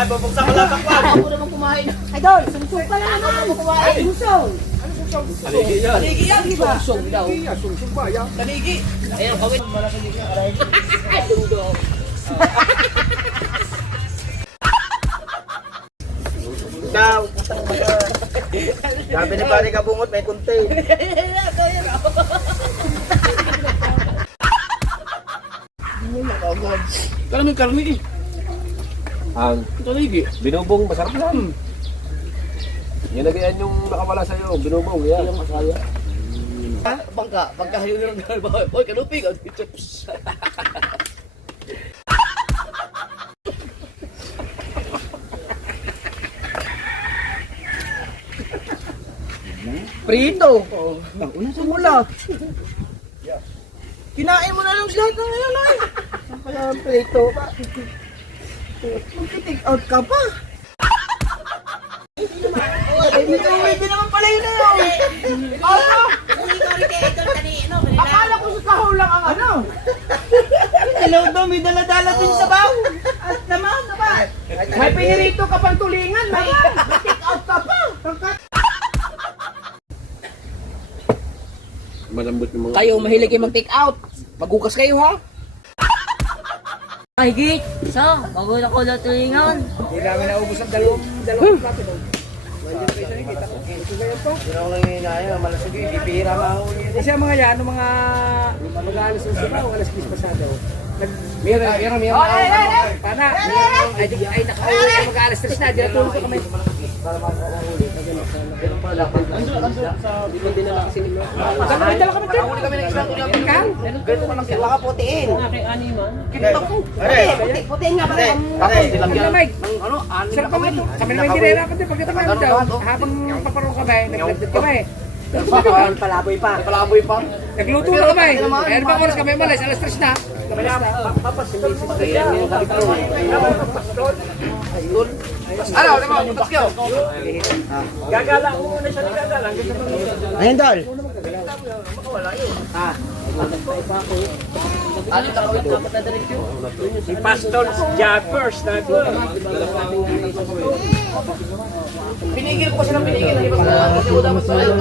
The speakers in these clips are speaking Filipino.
Ay, babuksan ko lang ang kwan. Ako naman kumain. Idol, sumsum ka lang naman. Ako kumain. Sumsum. Taligi yan. Taligi yan, di ba? Sumsum daw. Sumsum ba yan? Taligi. Ayun, kawin. Ay, sundo. Ikaw. Sabi ni pare kabungot, may kunti. Karaming karni eh. Ang Taligi. binubong, masarap yan. Yan na ganyan yung nakawala sa'yo, binubong, yan. Bangka. Bangka yun yung nalba. Oy, kanupig. Prito. Ang una sa mula. Kinain mo na lang lahat ng ngayon ay. Saan kaya ang prito? Mag-take out ka pa. Hindi naman pala yun na yun. Akala ko sa kahon lang ang ano. Hello daw, may dala-dala din sa baw. At naman. May pinirito ka pang tulingan. Mag-take out ka pa. Malambot yung mga... Kayo mahilig kayo mag-take out. Maghugas kayo ha. Ay, git! So, bago na ko tulingan. Hindi namin naubos ang dalawang plato doon. Hindi na ako nangyayari, malasag yun, hindi pihira mahuli. Kasi ang mga yan, mga mag-aalas ng sibaw, alas 10 pasado. Meron. Pana, ay nakauwi ka mag-aalas 3 na, di natulog ka kami. Saan may dala kami dyan? Mahuli kami ng isang ulang Ikaw? ganito ko lang sila. Baka putiin. Kinito ko. Putiin nga pare. Tapos Ang lamay. Sarap kami ito. Kami naman hindi nahirapan din. Pagkita kami daw, habang paparong kami, nagladad kami. Palaboy pa. Nagluto na kami. Ano ba oras kami malas? Alas 3 na. Ano mo, butas kayo. Gagala ko muna siya ni Gagala. Ayun dal. Si Pastor Jackers na ito. Pinigil ko siya ng pinigil. Kasi ko dapat sa akin.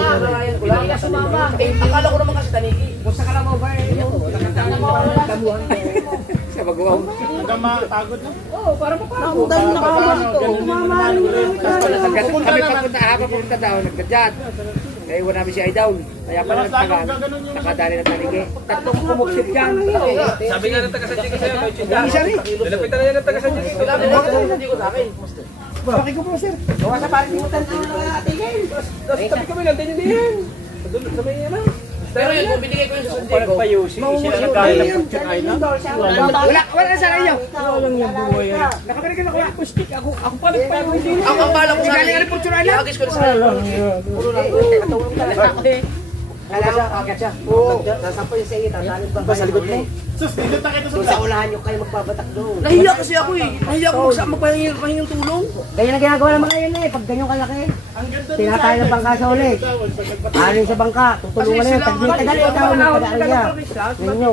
Pinigil ka sumama. Akala ko naman kasi tanigi. Gusto ka lang mo ba? Damuhan ko. Siya magawa mo. Oo, para papago. Ang dami nakawala dito. Mamahalo na. Kami pagpunta habang pumunta daw, nagkadyat. Kaya iwan namin si Aidaw. Kaya pala nagtagal. Nakadali na taligi. Tatlong pumuksit dyan. Sabi nga ng taga-Sanjiki sa'yo, may Yung tsinda. isa rin. Dalapitan na yan ng taga-Sanjiki. Hindi ko sa akin. Bakit ko po, sir? Gawa sa parang limutan na tigil. Tapos tabi kami lang, ganyan din yan. Sa may yan. Pero yun, kung binigay ko yun sa Sandiego. Wala sa inyo. Nakabili ka na kuya. Pustik. Ako pa nagpayusin. Ang bala ko sa Galing ka rin po tsuray lang. Iagis ko na sa puro lang. Katulong talaga. Alam mo, agad siya. Oo. Sasampay sa iyo, tatalib ba sa likod mo? Doon sa ulahan nyo kayo magbabatak doon. Nahiya kasi ako eh. Nahiya ako magpahinging tulong. Ganyan ang ginagawa ng mga yun eh. Pag ganyan kalaki, tinatay ng bangka sa uli. Aling sa bangka, tutulungan na yun. Tagal ikaw ng pag-aaral niya. Ninyo.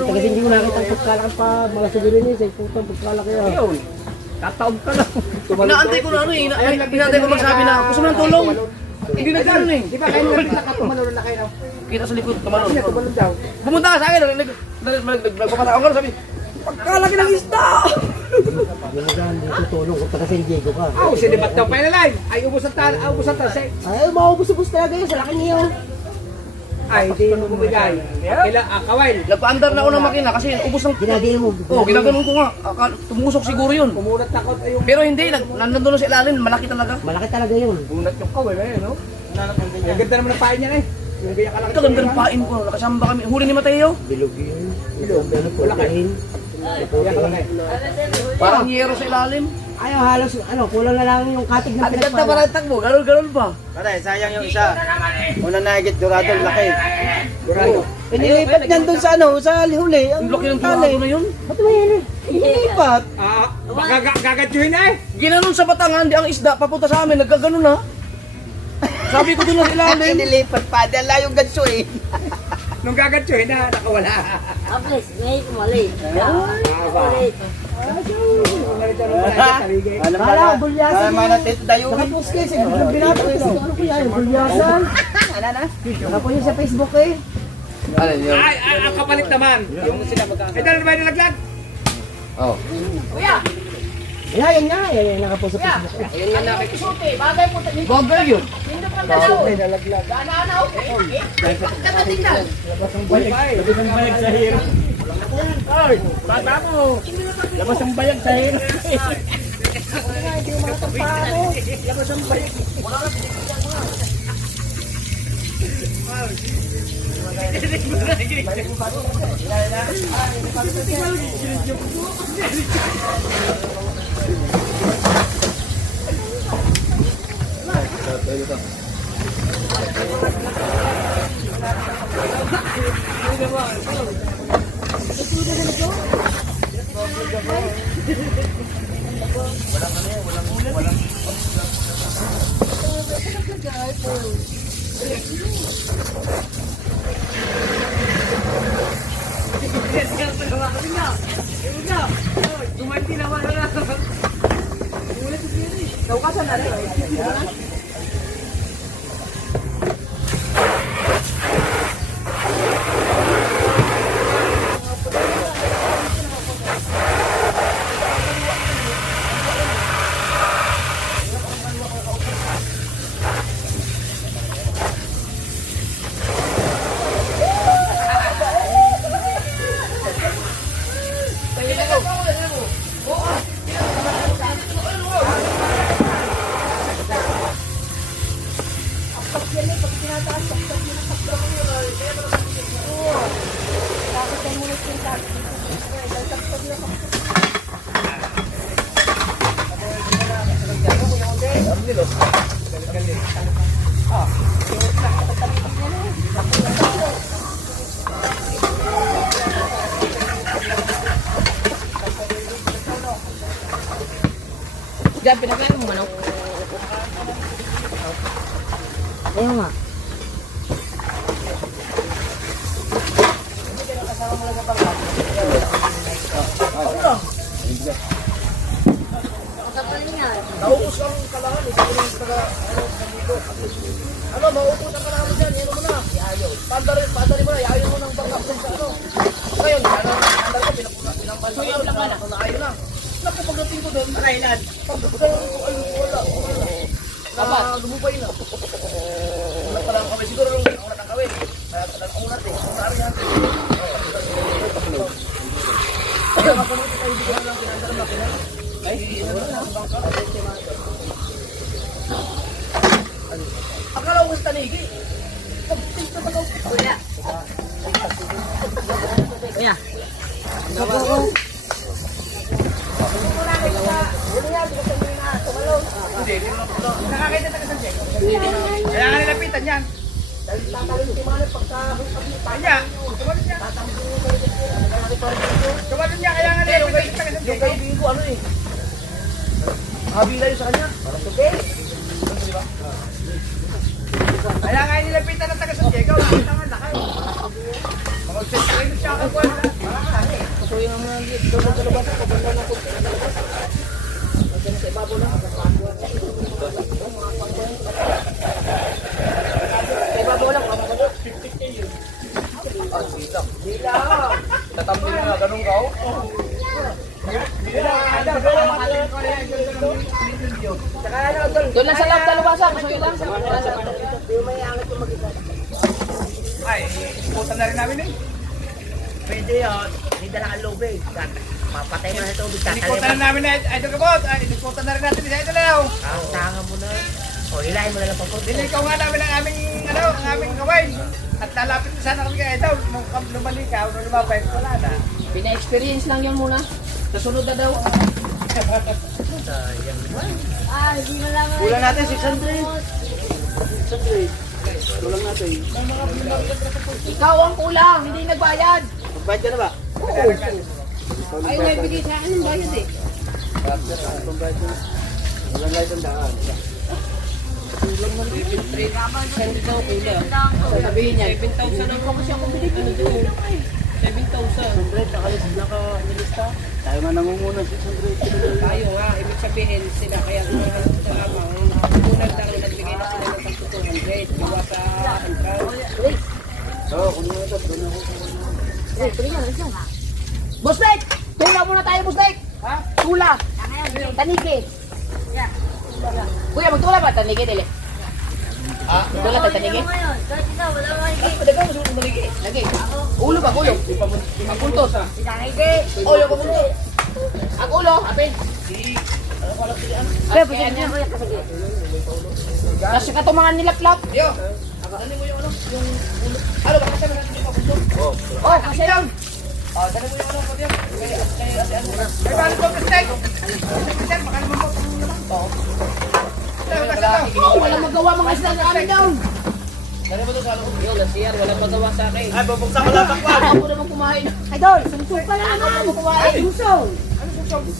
Kasi hindi ko nakita ang pagkalakan pa. Mga sabihin niya, sa iputang pagkalaki yan. Kataog ka lang. Inaantay ko na ano eh. Inaantay ko magsabi na gusto mo ng tulong. Hindi na gano'n eh. Di ba kayo nang nakatumalon na kayo? Kita sa likod, tumalon. Tumalon daw. Pumunta ka sa akin, nagpapataon ka na sabi, pagkalaki ng isda! Hindi mo dyan, tutulong kung taga San Diego ka. Aw, sinibat daw pa na live. Ay, ubos ang tala. Ay, maubos-ubos talaga yun. Sa laki niyo. Ay, di mo bumigay. Kila, kawal. Nagpa-andar na ako ng makina kasi ubos ng... Ginagay mo. Oo, ginaganon ko nga. Tumusok siguro yun. Kumunat takot ay yung Pero hindi, nandun na sa ilalim, malaki talaga. Malaki talaga yun. kumunat yung kawal. Ayun, no? Ang ganda naman ng pain niya eh. Yung gaya kalaki. Ito, ganda ng pain ko. Nakasamba kami. Huli ni Mateo. Bilog yun. Bilog. Ano po, kain. Gaya kalaki. Parang yero sa ilalim. Ayaw halos, kulang na lang yung katig ng At ganda para ang takbo. Ganun pa. Pare, sayang yung isa. Una na higit, dorado, laki. Durado. Inilipat niyan doon sa sa huli. Ang laki ng tuwado na yun. Ba't mo yan eh? Inilipat. Baka gagadyuhin na eh. Ginanon sa batangan, di ang isda papunta sa amin. Nagkaganon na. Sabi ko doon na sa ilalim. Inilipat pa. Diyan layong ganso eh. Nung gagadyuhin na, nakawala. Aplis, may kumali. Kumali. Kala ko bulyasan Tama yun. na Tito Dayo. Nakapos kayo sa binatos. Ano po yan? Bulyasan. Nakapos yun sa Facebook eh. Ano yun? Ay, ang kapalit naman. Yung sila magkakaroon. Ito na ba yung nalaglag? Oh. Kuya, Yan nga. Yan nakapos sa Facebook. Ayun nga nakikita. suti, bagay po tayo. Gogol yun. Hindi pa dalaw. Gana-ana okay. Pagkakatingnan. Labas ang bayag sa hirap. Bata mo. Labas ang bayag sa hirap. Diyan, pinagay mo manok. Ayun nga. Kapal niya. Naubos ang kalahan eh. Ano, maubos ang kalahan mo dyan. Ano mo na? Iayaw. Pandari mo na. Iayaw mo ng bangkap dyan sa ano. Ngayon, ano, andar ko, pinampansa ko. Suyap lang ka na. Naayaw na. Naku, pagdating ko doon, nakailan. Pagdating ko, ay, wala. Lumubay na. Wala pa lang kami. Siguro nung una ng kawin. Kaya ang unat eh. Ang nari natin. Kaya kasunod ko kayo bigyan lang pinandar na pinag. Ay, ano na, bangka. Akala ko sa tanigi. Kuya. Kuya. Nakakita na kasi Jack. Kaya nga nilapitan yan. Kanya, tumalun niya. Tumalun niya, kaya nga nilapitan kasi Jack. Yung kaibigan ko, ano eh. Habila yun sa kanya. Parang okay. Kaya nga nilapitan ng taga San Diego. Nakita nga laki. Mag-session siya ako po. So yung mga doon sa labas, pabanda ng kunti. Diyan sa ibabaw lang. Sa ibabaw lang. 50K yun. Ah, dito. Dito. Tatambling na ganun ka. Doon lang sa lab talubasan. Gusto yun lang. Ay, putan na rin namin eh. Pwede yun. Hindi dala ang lobe. Papatay mo na ito. Iniputan na namin na ito kabot. Iniputan na rin natin sa ito lang. Ang tanga mo na. O, hilahin mo na lang papunta. Dinikaw nga namin ang aming, ano, ang aming kaway. At lalapit na sana kami kaya ito. Nung lumalikaw, nung lumapay, wala na. Pina-experience lang yun muna. Sa sunod na daw. Ah, hindi mo lang. Kulang natin 600. Ikaw ang kulang, hindi nagbayad. Magbayad ka na ba? Ay, may bigay sa akin ng bayad eh. Walang light ang daan. Send daw kulang. Sabihin niya, 7,000 lang ko kasi ako binibili. 7,000. Nakalista. Tayo nga nangunguna si Sandro. Tayo nga, ibig sabihin sila kaya kumahanap sa lamang. Unang taro nagbigay na sila ng 200. Iwa sa hanggang. Oo, kung ano ito, doon ako. Boss Dek! Tula muna tayo, Boss Dek! Ha? Tula! Tanigi! Kuya, magtula ba? Tanigi, dili. Tula tayo, tanigi. Kahit ikaw, wala ka higit. Padagang mo sa maligi. Lagi. Ulo ba, kuya? Pagpuntos. Higit. Ulo, pagpuntos. Ang ulo, apin. Kaya, pwede niya kuya kasi. Kasi katumangan nilaplap. Yo! Dali mo yung ano? Yung ulo. Ano ba? Kasi natin yung papunto. Oh, kasi lang. Dali mo yung ano? Pati yan. Kaya ano na. Ay, paano po kasi? Kasi baka naman po pang naman to. Walang magawa mga isla na kami down. Dali mo to sa ano? Yo, Lancier, walang magawa sa akin. Ay, bubuksan ko lang bakwan. Ako naman kumain. Idol, sumsum ka na naman. Ako kumain. Sumsum.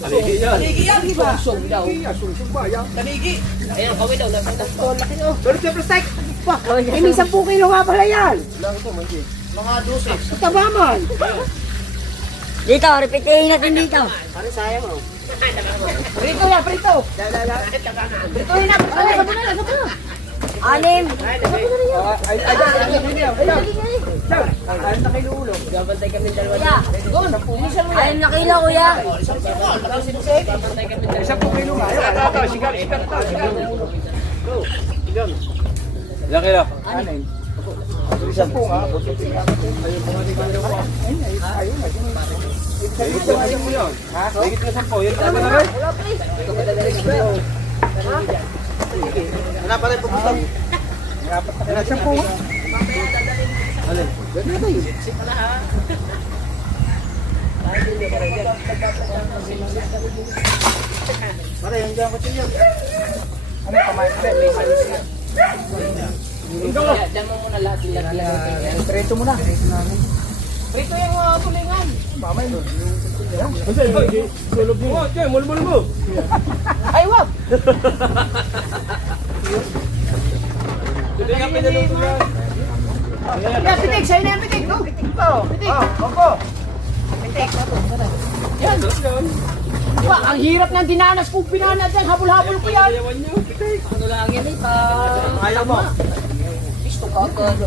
Aligi yan. Tanigi yan. Sumsum daw. Tanigi. Ayun, kawin daw. Oh, laki no. Dolce Protect. Pa, may 10 kilo nga pala yan. Mga 12. Taba man. Dito, repetihin natin dito. Prito yan, prito. Pritohin na, pritohin. Sabi na, sabi na. 6. Ayun na kilo ulo. Gabantay kami dalawa. Kuya, Doon, pulisan mo yan. 6 na kilo kuya. Gabantay kami dalawa. 10 kilo nga. Ilang kilo? Anin. Higit ka 10 yun. Higit ka 10. Yun tama na rin. Wala pa rin pupunta. Pare, yung dyan ko siya. Ano kamain ulit? May salis na. Diyan mo muna lahat yung Prito mo na. Prito yung tulingan. Mamay mo. Sulog mo. Diyan, mulmul mo. Ay, wag. Hindi ka pinaluto yan. Yan, pitik. Sa'yo na yan, pitik. No? Pitik pa, oh. Pitik. Opo. Pitik. Yan. Diba, ang hirap ng dinanas kung pinanas yan. Habol-habol ko yan. Ano lang yan eh, Ayaw mo. Gusto ka agad.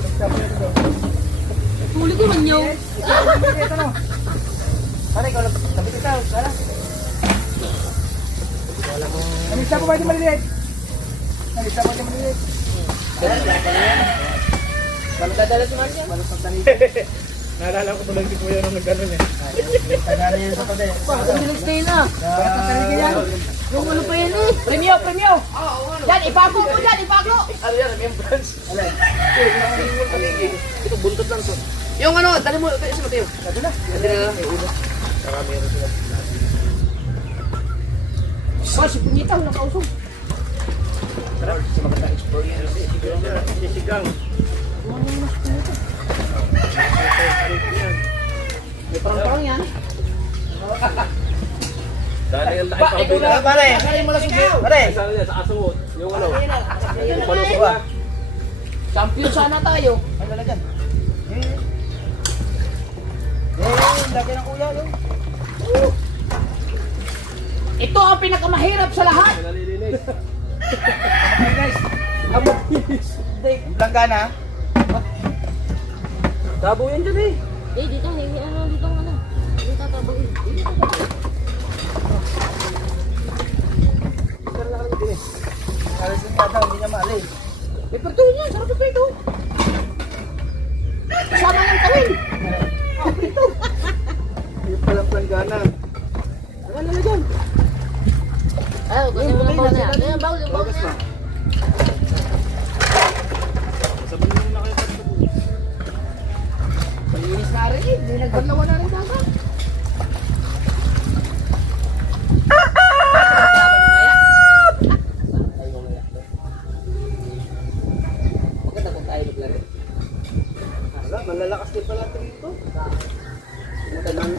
Huli ko man yun. Pare, ikaw lang. Sabi kita. Wala. Namisa po ba di maliliit? Namisa po di maliliit? Kami dadala si Marian. Naalala ko tulang si Kuya nung nag-ano niya. Tagana yan sa pade. Ang bilis kayo na. Yung ano pa yan eh. Premyo, premyo. Yan, ipago mo dyan, ipago. Ano yan, remembrance? Ito, buntot lang to. Yung ano, dali mo, tayo si Mateo. Dali na. May ulo. Oh, si Punyita, walang kausog. Sisigang. May parang-parang yan. Dali ang laki Ba, pa ikaw na, kabila. pare. Pare mo lang sigaw. Pare. Saan yan? Sa aso mo. Yung ano. Yung palusok Ba? ba? Champion sana tayo. Ano talaga? Lagi ng kuya yun. Ito ang pinakamahirap sa lahat. Nalilinis. Langgana. Tabo yan dyan eh. Eh, dito, dito ang ano. Dito tatabagin. Alas yung bata, hindi niya maalis. May perto niya, sarap yung perto. Kasama ng kawin. Yung palang langgana. Ano na dyan? Ay, kasi mo ng bawas na. Ayan, bawas yung bawas na. Malinis na rin eh. Hindi nagbanlawan na rin dagat. Maganda kung tayo maglaro. Wala, malalakas din pala ito dito.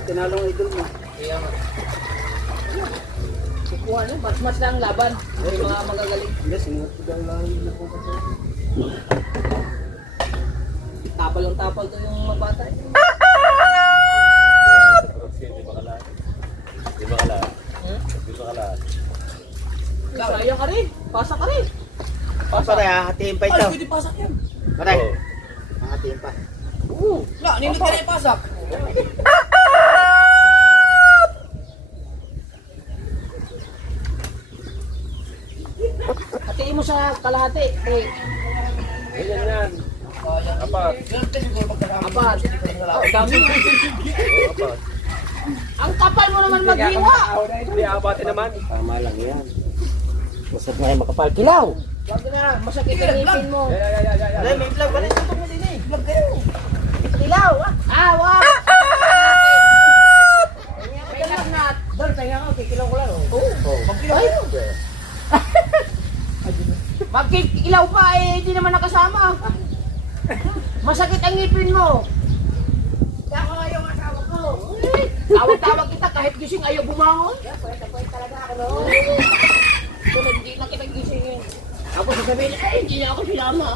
Tinalong idol mo. Kaya nga. Kukuha niya, mas na ang laban. May mga magagaling. Hindi, sinuot ko daw lang yung nakuha. Tapal to yung mga bata. Sayang ka rin. Pasak ka rin. Pare, hahatiin pa Ay, ito. pwede pasak yan. Pare, Oo. hahatiin pa. Oo. Wala, ninit ka na yung pasak. Hatiin mo sa kalahati. Eh, Ganyan yan. Apat. apat. Oh, dami. Apat. Ang kapal mo naman maghiwa. Hindi, abatin naman. Tama lang yan. Masarap na kayo makapal. Kilaw! Wag na, masakit ang ngipin mo. Pare, may vlog pala. Tutok mo din eh. Vlog kayo. Ilaw. Ah, wag. May lagnat. Dol, pahinga ka. Kikilaw ko lang. Ay. Magkikilaw pa eh, hindi naman nakasama. Masakit ang ngipin mo. Kaya ako nga yung asawa ko. Tawag-tawag kita kahit gising ayaw bumangon. Pwede talaga ako noon. Kung hindi na kita gisingin. Ako sasabihin, ay hindi na ako sinama.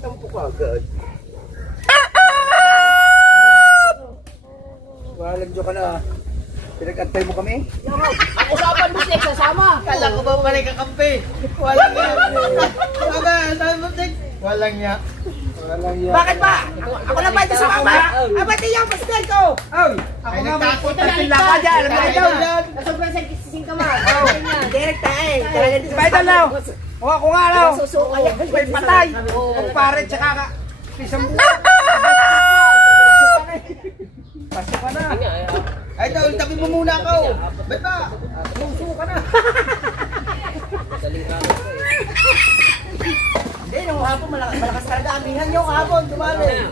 Tampo ka agad. Walagyo ka na. Pinag-antay mo kami? Ang usapan mo Tek, sasama. Kala ko ba pala kakampi? Walang niya. Aba, sabi mo, Tek. Walang niya. Walang niya. Bakit ba? Ako na ba ito sa mama? Abay ito yung pastel ko. Ay, ako nga may putang ka dyan. Alam mo ito dyan. Sobrang sising ka man. Direct tayo. Spider now. O ako nga now. Susuka yan. May patay. Kung pare, tsaka ka. Isang buwan. Pasok ka na. Ay, ito, tabi mo muna ako. Ba't ba? Suso ka na. Hindi, nung hapon malakas talaga. Amihan yung hapon, dumali.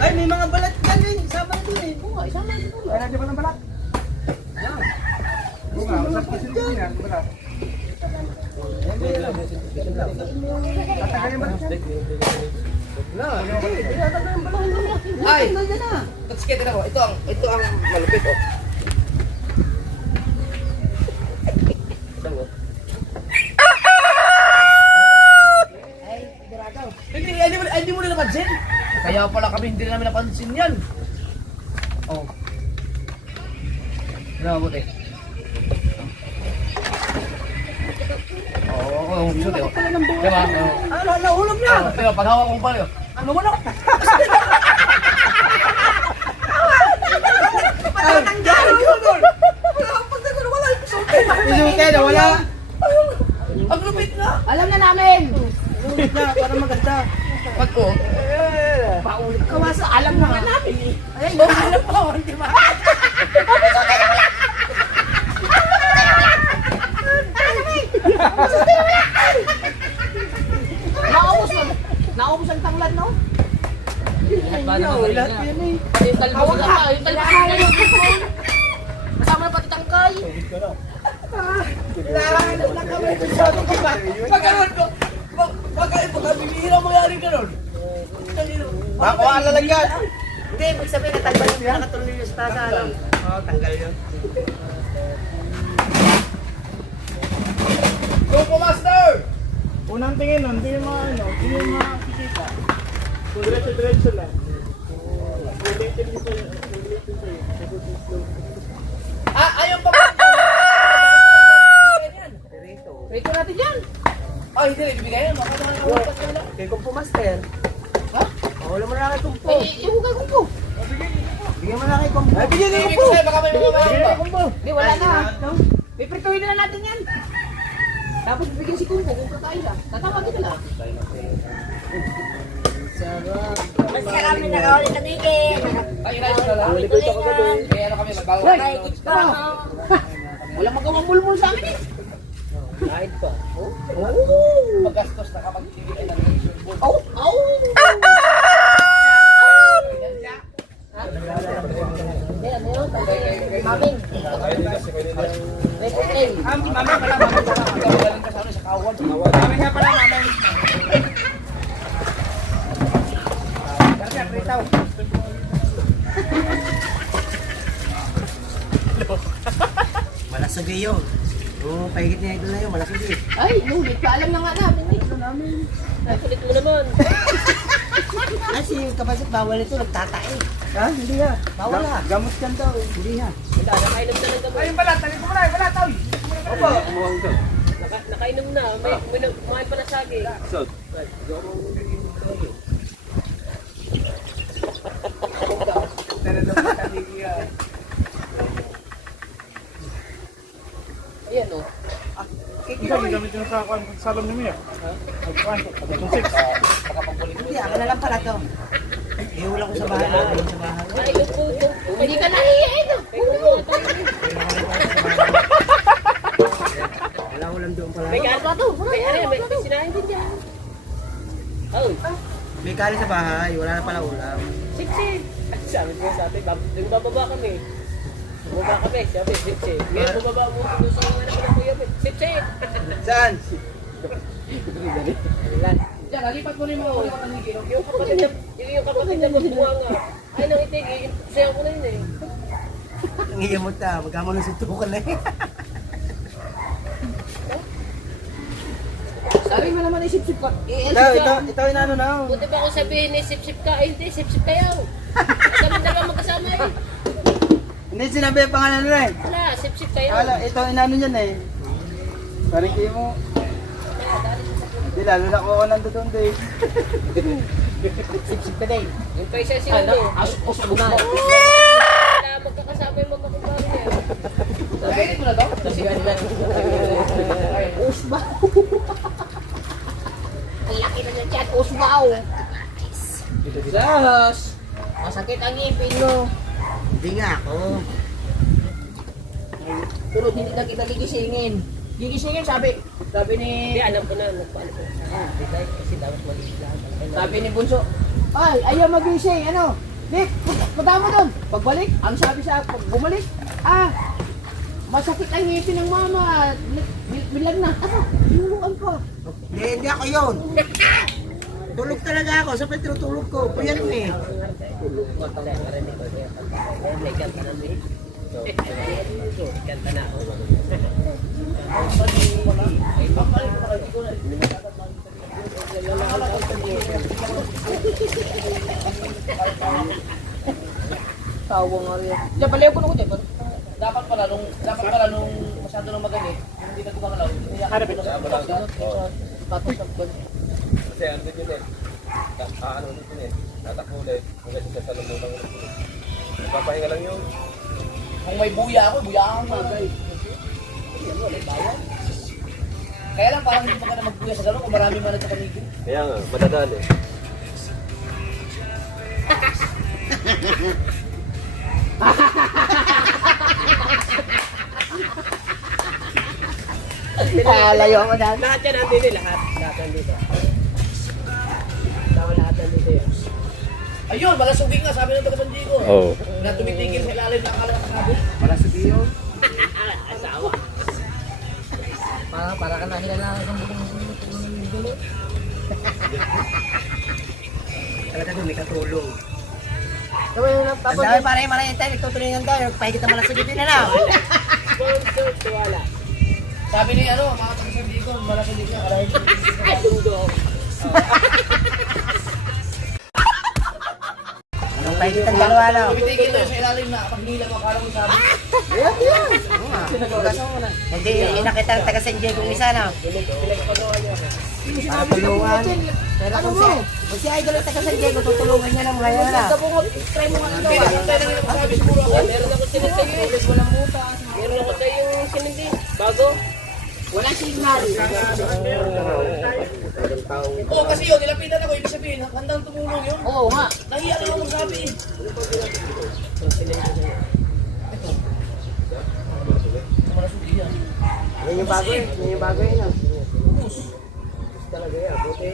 Ay, may mga balat dyan eh. Isama na din eh. Isama ito. Ay, nandiyan ba ng balat? Bunga, masarap kasi din yan, balat. Tatagalin ba siya? Ay! Tapos kita na ko. Ito ang malupit oh. Hindi mo na napansin. Kaya pala kami hindi namin napansin yan. Oh. Ano mabuti? Oo, suti oh. Diba? Ano, nahulog na. Diba, paghawak kong pala yun. Ano mo na? Isuke na, wala. Ang lupit na! Alam na namin. Lupit na, para maganda. Pag ko, Paulit ka sa alam naman namin eh. Ay, alam mo, di ba? Naubos ang tanglad, no? Lahat yun eh. Yung talbos na ka, yung talbos na yung kupon. Kasama na pati tangkay. Kailangan na kami sa ating kibat. pagkaroon ko, pagka bibihira mo yan ganun. Ako alalagyan. Hindi, ibig sabihin natanggal yung nakatuloy yung sa tasa. Oo, tanggal yun. Go Master! Unang tingin nun, hindi yung mga ano, hindi yung makikita. Diretso lang. Ayaw pa ba? Rito natin yan. Ay, hindi rin bibigay yan. Baka naman nawapas ka lang. Kay Kumpo Master. Ha? Wala mo na kay Kumpo. Ihugan ko po. Bigyan mo na kay Kumpo. Ay, bigyan Ibig niyo po. sabihin, baka may mamahal pa. Hindi, wala na. Piprituhin na natin yan. Tapos bibigyan si Kumpo kung kakain siya. Tatawagin na lang. Mas kami nakawali na bigay. Ay, rice na lang. Kaya ano kami, magbago. Wala magawang mulmul sa amin eh. Magastos na kapag bibigyan ng surbol. Oh! Oh! Yan, yun. Maming. Mamay pala, mamay pala. Galing ka sa ano, sa kawan. Mamay nga pala, mamay. Kasi ang pritaw. Malasagay yun. Oo, pahigit niya ito na yun, malasagay. Ay, nulit pa. Alam na nga namin. Ito namin. Kulit mo naman. Kasi yung kapasit, bawal ito, nagtatae. Ha? Hindi ha. Bawal ha. Gamot yan daw. Hindi ha. Nakainom na ng gamot. Ayun pala, tanig ko muna. Wala tao. Opo. Nakainom na. May kumain pa na saging. So, Ayan o. Hindi, ako na lang pala to. Ihula ko sa bahay. Ihula sa bahay. Ay, yung puto. Hindi ka nahihiin. Wala ko lang doon pala. May gano pa to. May sinahin din dyan. Oh, May kali sa bahay, wala na pala ulam. sipsip. Sabi ko sa atin, yung bababa kami. Bumaba kami, sabi, sipsip. Ngayon bumaba mo doon sa mga naman ng kuya. Sipsip. Saan? Diyan, nalipat mo rin mga ulit ang higil. Yung kapatid na mabuha nga. Ay, nang itig, sayo ko na yun eh. Nangiyamot ka, magkamalusutukan na eh. Sabi mo naman isip-sip ka. Ito yung ano na. Buti ba kung sabihin ni sip-sip ka, ay hindi, sip-sip kayo. Kami dalawa magkasama eh. Hindi sinabi yung pangalan rin. Wala, sip-sip kayo. Ito yung ano niyan eh. Parang kayo mo. Hindi, lalo na ako nandoon din. Sip-sip ka din. Yung pa isa sinundo. Asok na. Wala, magkakasama yung magkakumpare niya. Sabi mo na daw? Usbaw. Ang laki na niya dyan, usbaw. Sos! Masakit ang ngipin mo. Hindi nga ako. Pero hindi na kita gigisingin. Gigisingin, sabi ni... Hindi, alam ko na, nagpaano ko. Kasi dapat maliit lang. Sabi ni Bunso, ay, ayaw magising, ano? Dick, punta mo doon. Pagbalik, ang sabi sa pag bumalik, masakit ang ngipin ng mama. Bilag na. Tinulukan ko. Hindi ako yun. Tulog talaga ako. Sa tinutulog ko. Kuyan mo eh. May kanta na rin. Kanta na ako. Tawa nga rin. Diyan, balayo ko na ko dyan. Dapat pala nung masyado nang magalit, hindi na gumagalaw. Harapin mo sa patos ng bag. kasi ano din yun eh. Ano din eh. Tatakbo ulit. Hanggang sa salumutan ulit. Nagpapahinga lang yun. Kung may buya ako ang magay. Kaya lang parang hindi pa ka na magbuya sa gano'n kung marami man at sa kamigil. Kaya nga, madadali. Layo ako dahil. Lahat yan nandito, lahat nandito. Lahat nandito yan. Ayun, malasuging nga, sabi ng taga San Diego. Oo. Na tumitigil sa ilalim ng akala ng sabi. Malasugin yun. Asawa. Para ka nakita na ng dulo. Talaga doon, may katulong. Ang Ang dami maray tayo, nagtutuloy ng tayo. Pahigit na malasugin din na lang. sponsor, tuwala. Sabi ni mga taga San Diego, malaki din siya. Ay, dundo. Anong pahigit ang dalawa lang? Tumitigil na sa ilalim na pag nilang akala mo sabi. Hindi, inakita ng taga San Diego isa na. Pinagpagawa niya ako. Para tulungan. Pero kung si Idol ang taga San Diego, tutulungan niya lang ngayon na. Try mo nga ito. Tayo na sabi siguro ako. Meron ako sinintay. Walang butas. Meron ako tayo yung sinintay. Bago. Wala signal. Oo, kasi yun, nilapitan ako. Ibig sabihin, handang tumulong yun. Oo nga. Nahiya na ako magsabi. Yan yung bago eh. Yan yung bago eh. Talaga yan. Buti,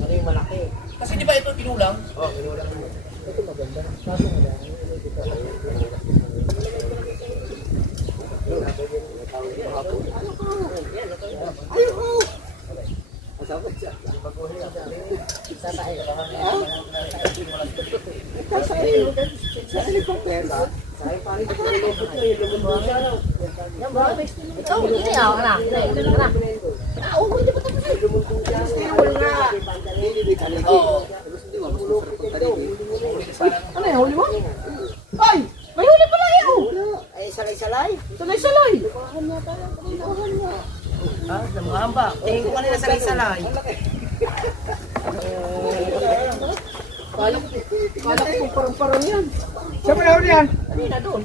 ano yung malaki. Kasi di ba ito tinulang? Oo, tinulang. Ito maganda. Kaso nga Ano yan, huli mo? Ay! May huli pala yun! Ay, salay-salay. Salay-salay! Ah, namahamba. Tingin ko kanina salay-salay. Kala ko parang-parang yan. Saan mo nahuli yan? Kanina doon.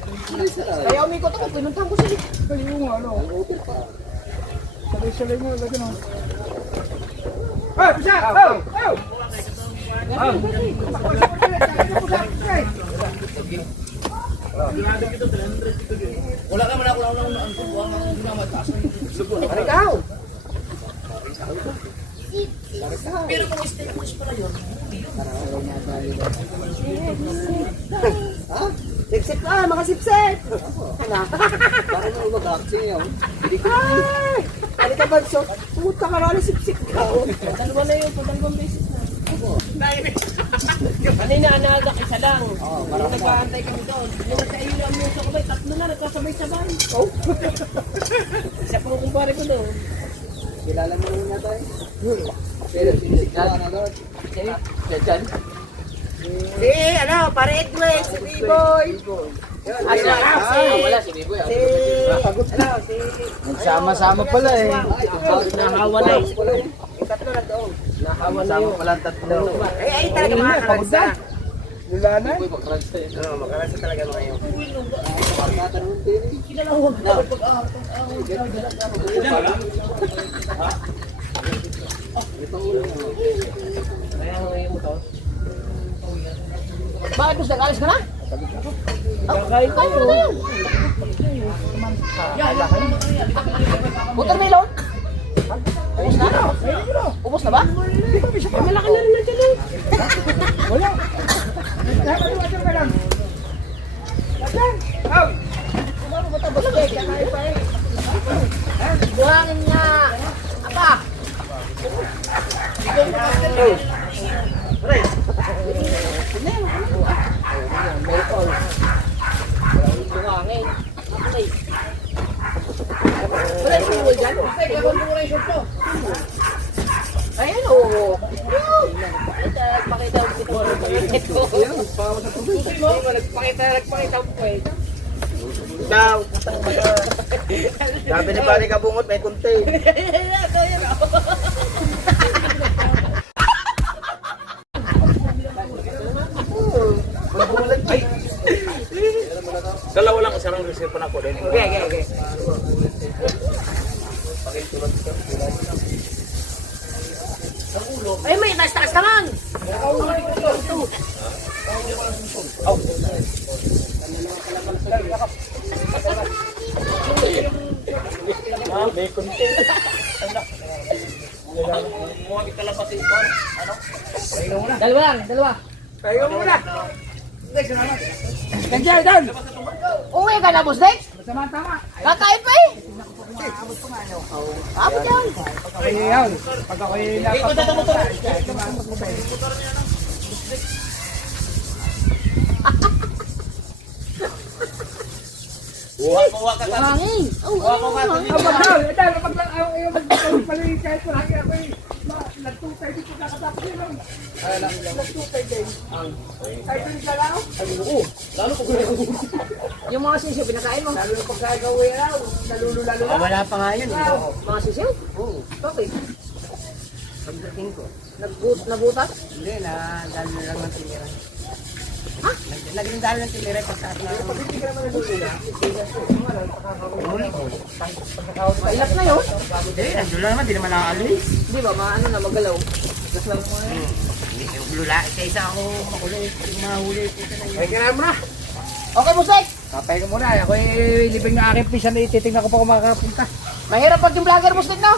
Kaya umikot ako, pinuntahan ko sila. Kaliw mo, ano? Salay-salay mo, lagi mo. Oh, bisa! Oh! Oh! Wala ka man ako lang ang tubuhan ng ginamataas. Ikaw! Pero kung established pala yun, Sip-sip ka, mga sip-sip! Parang mo mag-action yun. Ay! Ano ka ba, so? Puta ka na, sip-sip ka. Dalawa na yun, dalawang beses na. Kanina, anaga, isa lang. Nung nag-aantay kami doon. Yung nagkailan ang muso ko ba, tatlo na nagkasabay-sabay. Oh? Isa pang kumpare ko doon. Kilala mo naman natin. Pero sinisikla na doon. Si, ano, pare Edwin, si B-Boy. Wala si Biboy. Nagsama-sama pala eh. Nahawa na eh. Yung tatlo na doon. Nagsama pala ang tatlo. Ay, talaga makakaransa. Wala na. Oo, makaransa talaga mga yun. Bakit gusto nag-alis ka na? Kakain tayo. Watermelon? Ubus na? Ubus na ba? Malaki na rin nandiyan eh. Wala. Water ka lang. Oh! Buhangin niya. Apa? Buhangin. Okay. Wala yung fuel dyan. Kaya kung duration to. Ayan, oo. Pakita ko kita ko. Nagpakita ko eh. Daw, putang mata. Sabi ni pare kabungot, may kunti. dalawa lang isang reserve na ako din. Okay. Ay, may taas-taas naman. May konti. Mga kalabas ito. Dalawa lang, dalawa. Tayo muna. Nandiyan, doon. Uwi ka na, boss Dex? Tama-tama. Kakain pa eh. Abot yan. Okay, yun. Pag ako'y napag... Buha ka Buhangin. Buha ko ka Ang magdal, ito, magdal, yung magdal pala yung kahit malaki ako'y nagtutay dito kakatapos yun. Nagtutay din. Ay, doon ka lang? Yung mga sisiyo, pinakain mo. Lalo na pagkagawi na, nalululalo na. Wala pa nga yun eh. Mga sisiyo? Oo. Bakit? Pagdating ko. Nabutas? Hindi, dahil na lang ng tinira. Ha? Naging dahil ng tinira pagkat na... Mailap na yun. Hindi, nandun lang naman, di naman nakaalis. Di ba, maano na, magalaw. Hindi, yung lula, isa ako makulit, yung mahuli. Ay, kailangan mo na. Okay, boss Dex. Kapay ko muna. Ako'y libing na aking pisa na ititignan ko pa kung makakapunta. Mahirap pag yung vlogger, boss Dex, no?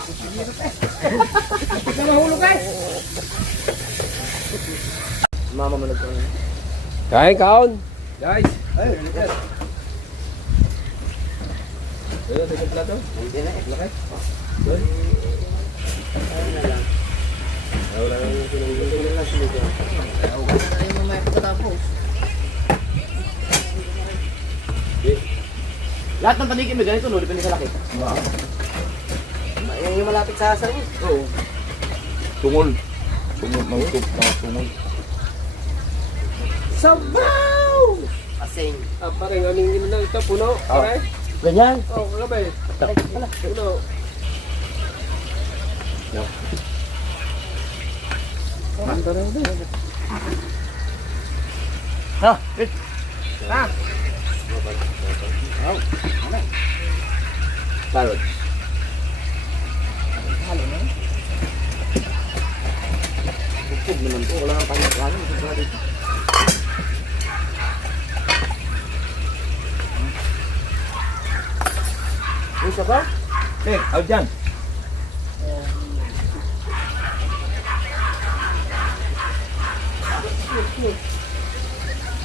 Hindi na mahulog eh. Kain, kaon. Guys. Ay, Hindi na, laki. Lahat ng panigin may ganito, no? Depende sa laki. Yung malapit sa asar mo. Oo. Tungol. Tungol, mangutog, tungol. Sabaw! Kasing. Ah, parang aming ino na ito, puno. Pare? Ganyan. Oh, kagabay. Puno. Balot. Bukod naman po. Wala nang kanya-kanya. Isa ba? Out dyan.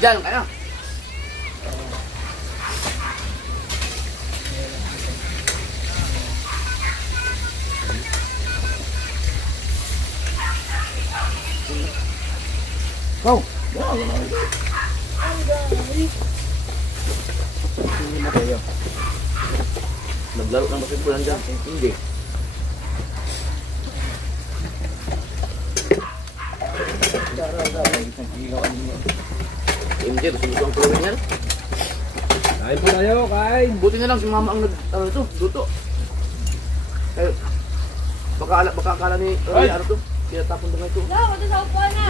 Diyan, kaya. Naglaro ng basketball dyan. Hindi. MJ, gusto ang kulawin yan. Kain po tayo, kain. Buti na lang si mama ang luto. Eh, baka akala ni ano to? Tinatapon na ito. No, ito sa upuan na.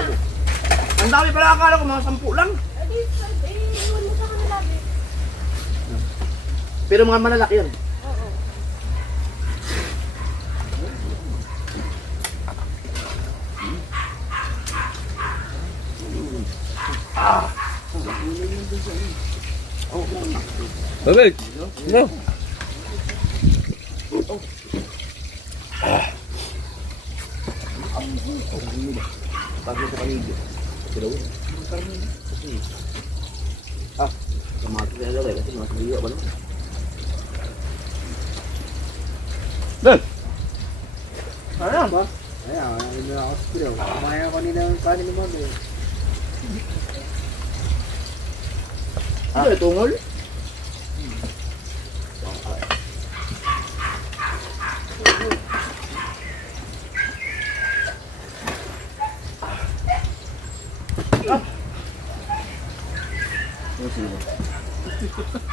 Ang dami pala akala ko, mga 10 lang. Iwan mo sa kanila. Pero mga malalaki yan. Babay. No. Pagod sa kanilyo. Kamatis na lagay kasi mga sabiyo ba naman? Ayan ba? Ayan, ano na ako sa piliw. Kumaya ko kanina ng kanin ni Mami. Ano, tungol?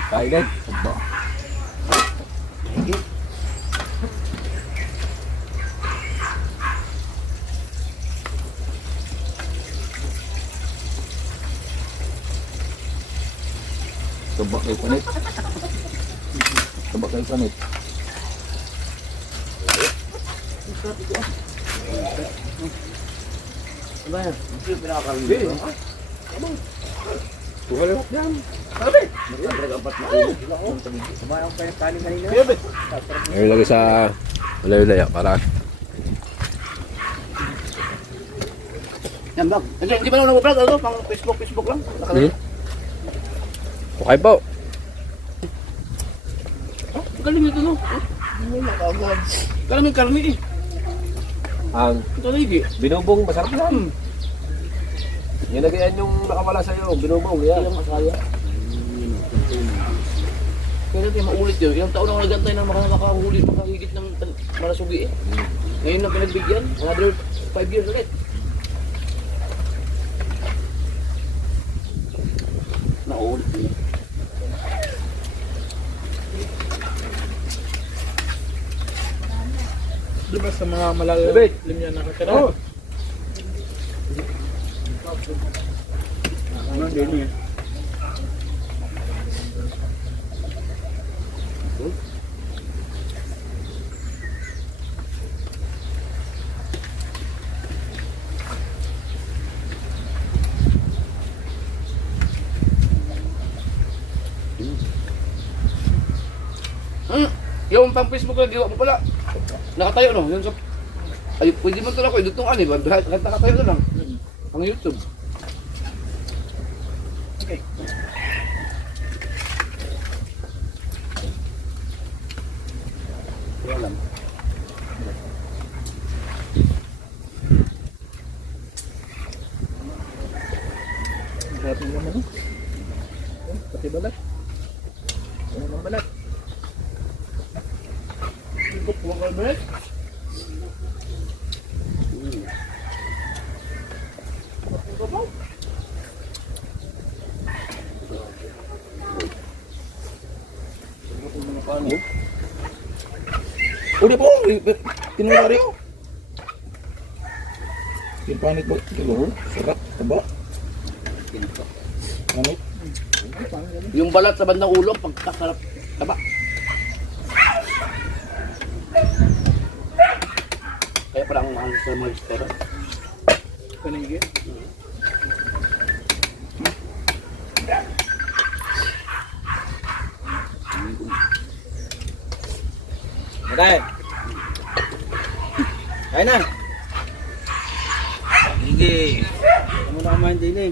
Kain din. Tubak kayo panit. Tubak kayo panit. Ano yan? Hindi yung pinakakarili. Tuwal lang yan. Nagkakarag-apat na ulo. Kumaya ko pa yung kanin kanina. Ngayon lagi sa layo-layo para Yan bag. Hindi ba naman nag-vlog? Ano? Pang Facebook lang. okay po. Galing ito no. Karami eh. Ang Ito na hindi. binubong masarap yan. Yan na ganyan yung nakawala sa'yo. Binubong yan. Ilang masaya. Kaya natin maulit yun. Ilang taon ako nagantay ng makahuli, makahigit ng marasugi eh. Ngayon na pinagbigyan. Another 5 years ulit. Naulit yun. Di ba sa mga malalim yan nakatira? Oo. Ano din yan? Yung pang Facebook na gawa mo pala. Nakatayo no, yung sa ay pwede mo talaga idutungan eh, kahit nakatayo na lang. Pang YouTube. Okay. Wala lang. Sarap yung naman. Pati balat. Ano ng balat? Huwag ka ba? Udah po, tinulari ko. Pinpanit po, kilo, sarap, taba. Manit. Yung balat sa bandang ulo, pagkasarap. Taba. Kaya parang mahal sa mga espera. Panigit. Maday. Kaya na. Sige. Ano na kumain din eh.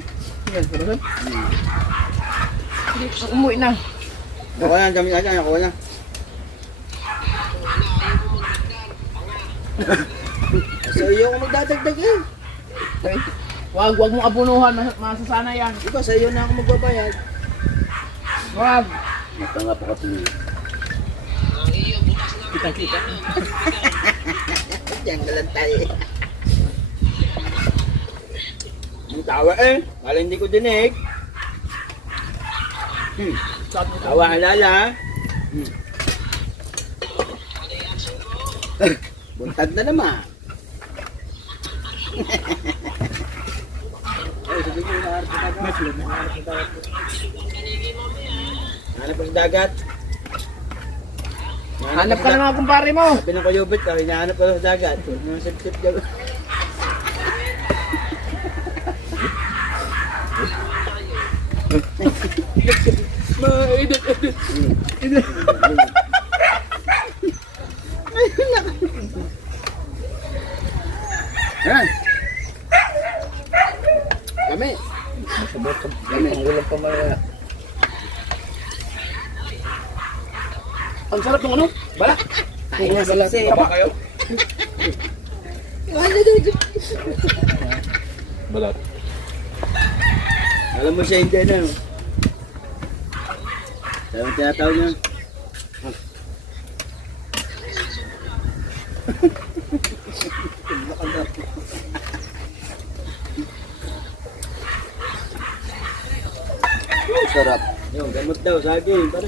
Umuwi na. Ako na, dami ka dyan, ako na. Sa iyo ako magdadagdag eh. Wag mo abunuhan, masasana yan. Ikaw, sa iyo na ako magbabayad. Wag. Mata nga pa katuloy. Diyan ka lang tayo eh. Ang tawa eh. Kala hindi ko dinig. Tawa halala. Buntag na naman. Hanap ang dagat. Hanap ka na nga kumpare mo. Sabi ng kuyubit ka, hinahanap ka sa dagat. Mga sip-sip daw. Yan. Kami. Kami. Ang ulam pa mga... Ang sarap ng ano? Bala? Ay, bala. Taba kayo? Balat. Alam mo siya hindi na. Sabi ang tinatawag niya. Sarap. Yung gamot daw, sabi. Pare.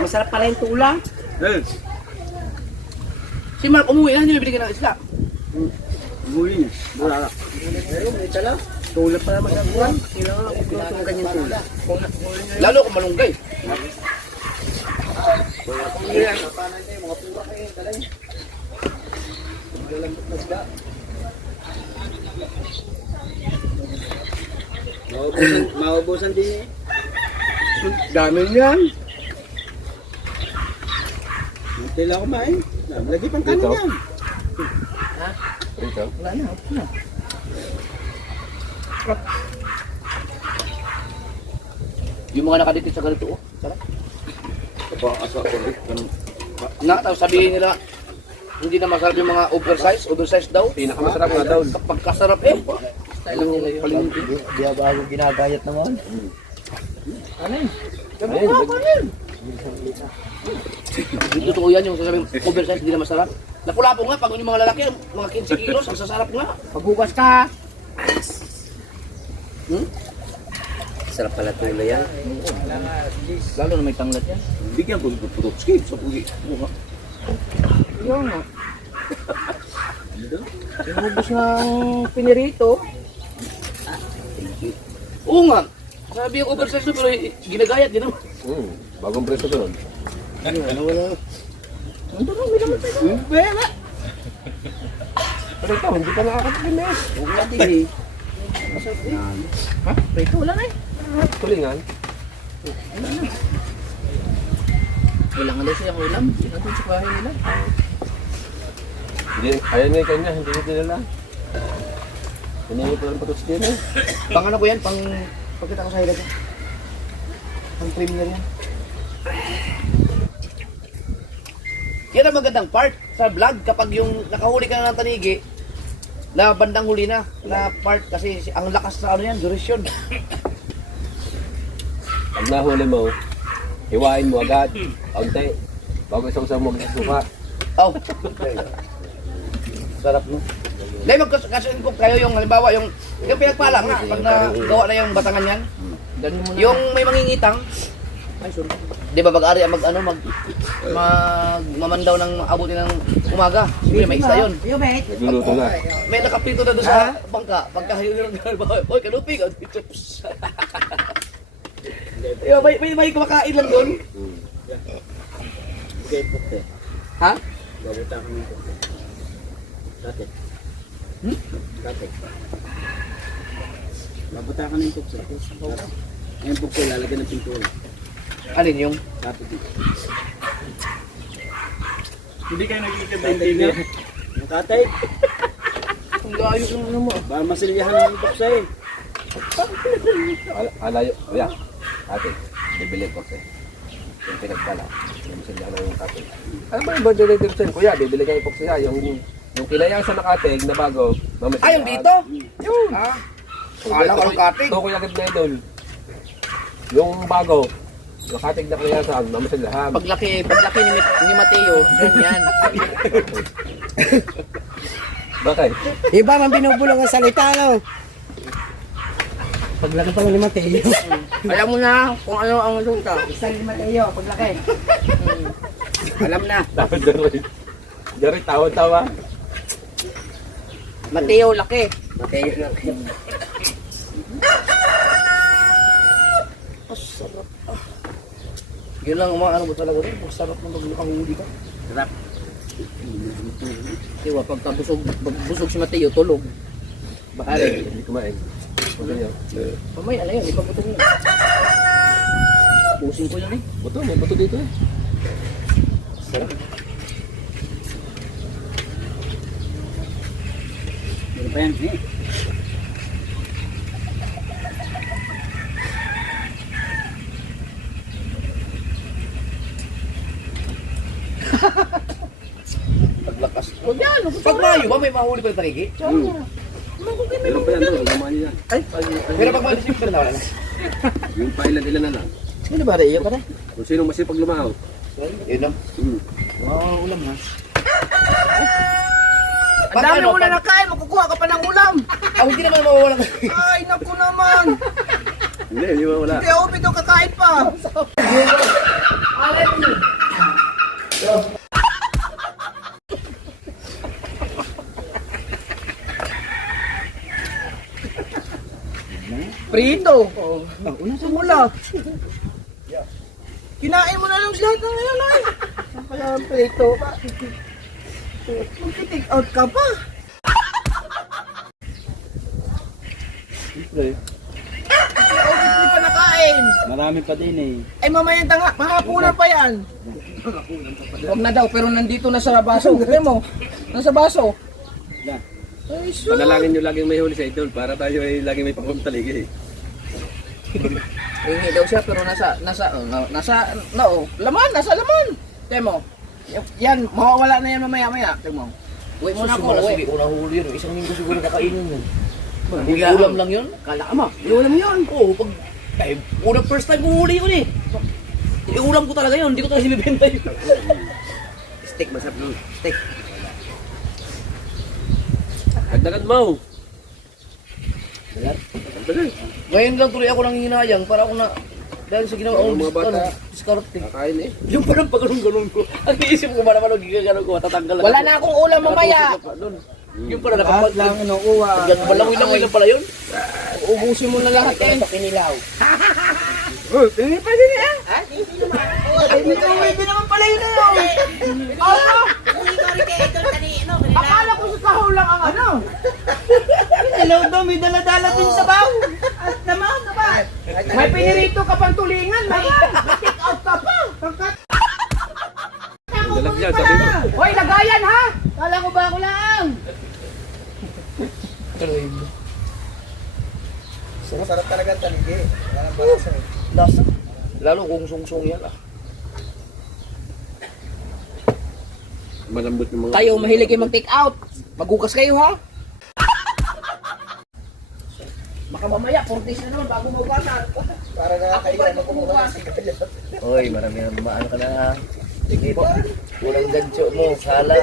Masarap pala yung tulang. Eh, Si Mark umuwi na, hindi mo binigyan ng isla. muli niya. Wala ka. Tulad pala magkakuhan. Kailangan ako ng kanyang tulad. Lalo kung malunggay. Maubusan din eh. Dami niyan. Hindi lang kumain. Lagi pang kanin yan. Rito. Yung mga nakadikit sa ganito, oh. Sarap. Asa ko rin. Na, tapos sabihin nila, hindi na masarap yung mga oversize daw. Pinakamasarap nga daw. Kapag kasarap eh. Style lang nila yun. Di ba ako ginagayat naman? Hindi totoo yan yung sasabing oversize, hindi na masarap. Napula po nga, pag yung mga lalaki, mga 15 kilos, ang sasarap nga. Pagbukas ka. Sarap pala tuloy yan. Lalo na may tanglat yan. Bigyan ko ng putotski sa pugi. Yun nga. Inubos ng pinirito. Oo nga. Sabi yung oversize doon, pero ginagayat, ginawa. Bagong preso doon. Pero ikaw, hindi ka nakakatikim eh. Ha? Prito wala na eh. Tulingan. Wala nga daw siyang ulam. Nandun sa bahay nila. Hindi, ayan nga yung kanya, hindi nito nila. Hiningi ko lang putotski na eh. Pang ano ko yan? Pang pagkita ko sa hilag yan. Pang premier yan. Yan ang magandang part sa vlog kapag yung nakahuli ka na ng tanigi na bandang huli na part kasi ang lakas sa ano yan, duration. Pag nahuli mo, hiwain mo agad. Kaunti. Bago isang mo magsusuka. Oh. Sarap no. Dahil magkasuin ko kayo yung halimbawa yung pinagpala nga pag nagawa na yung batangan yan. Yung may mangingitang Di ba mag-ari mamandaw ng abutin ng umaga. Siyempre may isa yun. Yung mate. Nagluluto na. May nakaprito na doon sa bangka. Pagkahayo ng oy, kanupig. May kumakain lang doon. Ha? Babuta ka ng tukso. Ngayon po ko lalagyan ng pintura. Alin yung? Hindi kayo nagkikabay yung katay. Ang layo ng ano mo. Baka masilyahan ng tukso eh. Alayo. Kuya. Ate. Bibili ko kasi. Yung pinagpala. Yung sila na yung kape. Ano ba yung budget ng Dirchen? Kuya, bibili kayo po siya. Yung kinayang sa nakatig na bago. Ay, yung dito? Yun. Ha? Kala ko ang katig. Ito kuya Gabnedon. Yung bago. Yung katig na kinayasan. Mamasilahan. Paglaki ni Mateo, yan. Bakit? Iba man binubulong ang salita, no? Paglaki pa ni Mateo. Alam mo na kung ano ang resulta. Isa ni Mateo, paglaki. Alam na. Dapat Jared. Jared, tawa-tawa. Mateo, laki. Mateo laki. Yun lang umaano ba talaga rin? Masarap ng maglukang hindi ka. Sarap. Diba, pagka busog si Mateo, tulog. Bakari. Hindi kumain. Ano yun? Mamaya na yun, ipagputong yun. Pusing ko yun eh. Buto, may buto dito eh. Ano pa yan eh? Paglakas. Huwag yan, pag mayo ba, may mahuli pa yung tarigi? Meron pa yan doon. Gumawa niya. Pero pag mayo, siyempre na wala na. Yung pailan-ilan na lang. Sino ba rin? Iyo ka na? Kung sino masipag lumahaw. Yun lang. Oo, ulam ha. Ang dami mo na nakain, makukuha ka pa ng ulam. Hindi naman mawawala. Ay, naku naman. Hindi wala. Hindi ako bito kakain pa. Prito. Una sa mula. Kinain mo na lang lahat ng ngayon ay. Ang kaya ang prito pa. Mag-take out ka pa. Siyempre. Hindi pa nakain. Marami pa din eh. Ay mamayang tanga, mahapunan pa yan. Huwag na daw, pero nandito na sa baso. Tignan mo, nasa baso. Ay, sus. Panalangin nyo laging may huli sa idol para tayo ay laging may pagpapatalig eh. Hingi daw siya, pero nasa laman. Tignan mo. Yan, mawawala na yan mamaya-maya. Tignan mo. Uwi mo na ako, uwi. Unang huli yun. Isang linggo siguro kakainin yun. Hindi Ulam lang yun? Kala ka mo, ulam yun. Oo, pag... Eh, unang first time kong huli yun eh. Ulam ko talaga yun. Hindi ko talaga sinibenta yun. Steak, masarap ng steak. Agdagan mo. Ngayon lang tuloy ako nang hinayang para ako na... Dahil sa ginawa Ang mga bata. diskarte. Kakain eh. Yung parang pagganong-ganon ko. Ang iisip ko ba naman ang gigaganon ko, matatanggal lang. Wala na akong ulam mamaya. Yung pala nakapag... lang inuuwa. Balangoy lang pala yun. Ubusin mo na lahat eh. Pakinilaw. Tingin pa din eh. Hindi naman pala yun eh. Akala ko sa kahol lang ang ano. Hello daw, may dala-dala din sa baw. At naman, may pinirito ka pang tulingan, may take out ka pa. Dalagyan, sabi mo. Hoy, lagayan ha! Kala ko ba ako lang? Sarap talaga ang taligi. Walang balasa eh. Lasa. Lalo kung sungsong yan ah. Malambot yung mga... Kayo, mahilig kayo mag-take out. Maghukas kayo ha? Baka mamaya, 4 days na naman bago maghugasan. Para nakakailan na kumuha ng sigarilyo. Hoy, marami na maano ka na. Sige po. Kulang gancho mo, sala.